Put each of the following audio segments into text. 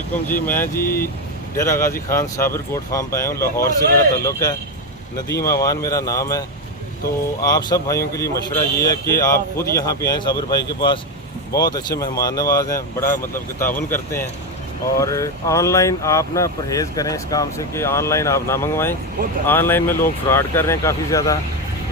अस्सलामुअलैकुम जी। मैं जी डेरा Ghazi Khan Sabir goat farm पे आया हूँ। लाहौर से मेरा ताल्लुक़ है। नदीम अवान मेरा नाम है। तो आप सब भाइयों के लिए मशवरा ये है कि आप ख़ुद यहाँ पे आएँ। साबिर भाई के पास बहुत अच्छे मेहमान नवाज हैं, बड़ा मतलब कि ताउन करते हैं। और ऑनलाइन आप ना परहेज़ करें इस काम से कि ऑनलाइन आप ना मंगवाएं। ऑनलाइन में लोग फ्रॉड कर रहे हैं काफ़ी ज़्यादा।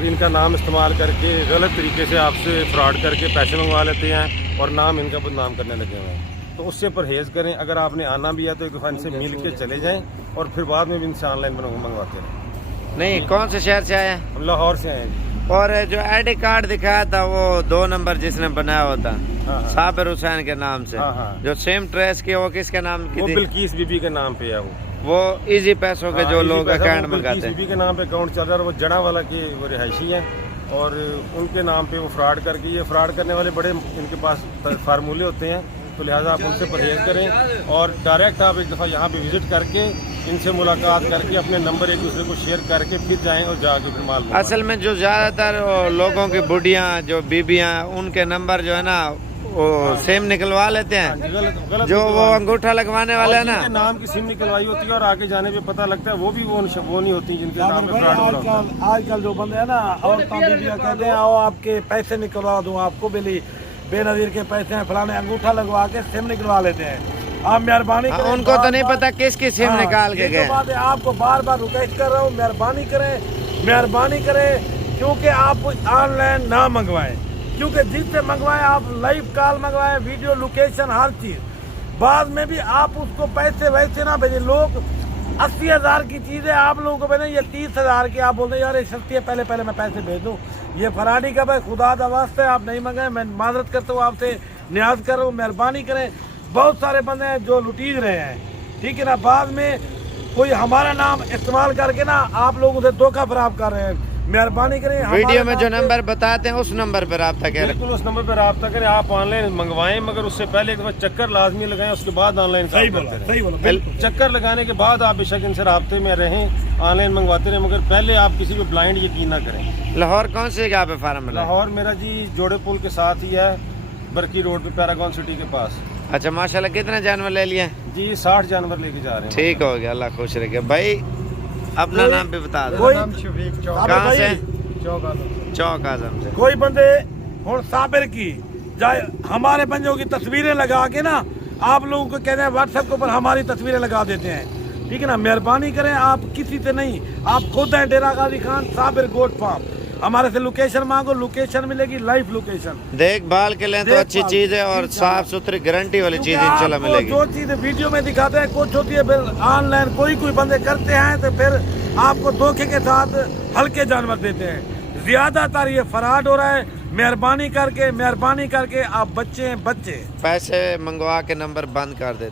इनका नाम इस्तेमाल करके गलत तरीके से आपसे फ्रॉड करके पैसे मंगवा लेते हैं और नाम इनका बदनाम करने लगे हुए हैं। तो उससे परहेज़ करें। अगर आपने आना भी है तो एक दफ़ा इनसे मिल के चले जाएँ और फिर बाद में भी इनसे ऑनलाइन मंगवाते रहें। नहीं, कौन से शहर से आए हैं? हम लाहौर से आए हैं। और जो आईडी कार्ड दिखाया था वो 2 नंबर जिसने बनाया हुआ था, हाँ। साबिर हुसैन के नाम से। हाँ। जो सेम ट्रेस की वो किसके नाम की वो थी? बिल्किस बीबी के नाम पे है वो इजी पैसों के जो लोग अकाउंट मंगाते हैं, बीबी के नाम पे अकाउंट चल रहा है। वो जड़ा वाला की वो रिहायशी है और उनके नाम पे वो फ्रॉड करके, ये फ्रॉड करने वाले बड़े इनके पास फार्मूले होते हैं। तो लिहाजा आप उनसे परहेज़ करें और डायरेक्ट आप एक दफ़ा यहाँ पे विज़िट करके इनसे मुलाकात करके अपने नंबर एक दूसरे को शेयर करके फिर जाएं और जाके फिर माल मंगवाएं। असल में जो ज़्यादातर लोगों की बुढ़ियाँ जो बीबियाँ उनके नंबर जो है ना वो सेम निकलवा लेते हैं। गलत जो वो अंगूठा लगवाने वाले है ना, नाम की सिम निकलवाई होती है और आगे जाने पे पता लगता है वो भी वो नहीं होती जिनके नाम पे फ्रॉड हो रहा है। आजकल जो बंदे हैं ना औरतां बीबियां कहते हैं आओ आपके पैसे निकलवा दूं, आपको बिली बेनजीर के पैसे हैं, फलाने अंगूठा लगवा के सिम निकलवा लेते हैं। आप मेहरबानी करें। उनको तो नहीं पता किसकी सिम निकाल के गए। बात है, आपको बार बार रिक्वेस्ट कर रहा हूँ, मेहरबानी करें क्योंकि आप ऑनलाइन ना मंगवाएं। क्योंकि जिससे मंगवाएं आप लाइव कॉल मंगवाएं, वीडियो लोकेशन हर चीज़। बाद में भी आप उसको पैसे वैसे ना भेजें। लोग 80,000 की चीज़ें आप लोगों को भेजें, ये 30,000 की आप बोलते हैं यार ये सस्ती है, पहले मैं पैसे भेज दूँ। ये फराडी का भाई खुदा दा वास्ते आप नहीं मंगाएं। मैं माजरत करता हूँ आपसे, न्याज कर रहा हूँ, मेहरबानी करें। बहुत सारे बंदे हैं जो लुटीज रहे हैं, ठीक है ना। बाद में कोई हमारा नाम इस्तेमाल करके ना आप लोगों से धोखा फराब कर रहे हैं। मेहरबानी करें, वीडियो में जो नंबर बताते हैं उस नंबर पर रब्ता करें। बिल्कुल उस नंबर पर रब्ता करें। आप ऑनलाइन मंगवाएं मगर उससे पहले एक दफा चक्कर लाजमी लगाएं, उसके बाद ऑनलाइन सही बोला। चक्कर लगाने के बाद आप बेशक इनसे राब्ते में रहें, ऑनलाइन मंगवाते रहें, मगर पहले आप किसी को ब्लाइंड यकीन ना करें। लाहौर कौन सी जगह पे फार्म है? लाहौर मेरा जी जोड़े पुल के साथ ही है, बरकी रोड पे, पैरागॉन सिटी के पास। अच्छा, माशाल्लाह। कितने जानवर ले लिए? जी 60 जानवर लेके जा रहे हैं। ठीक हो गया, अल्लाह खुश रखे। भाई अपना नाम भी बता दो। कहाँ से? चौक आजम से। कोई बंदे और साबिर की जाए हमारे बंदों की तस्वीरें लगा के ना आप लोगों को कहते हैं व्हाट्सएप के ऊपर हमारी तस्वीरें लगा देते हैं, ठीक है ना। मेहरबानी करें, आप किसी से नहीं, आप खुद हैं डेरा गाजी खान साबिर गोट फार्म। हमारे से लोकेशन मांगो, लोकेशन मिलेगी, लाइव लोकेशन। देखभाल के लिए तो अच्छी चीज है और साफ सुथरी गारंटी वाली चीज इंशाल्लाह मिलेगी। जो चीजें वीडियो में दिखाते हैं कुछ होती है, फिर ऑनलाइन कोई बंदे करते हैं तो फिर आपको धोखे के साथ हल्के जानवर देते हैं। ज्यादातर ये फ्रॉड हो रहा है। मेहरबानी करके आप बच्चे पैसे मंगवा के नंबर बंद कर देते।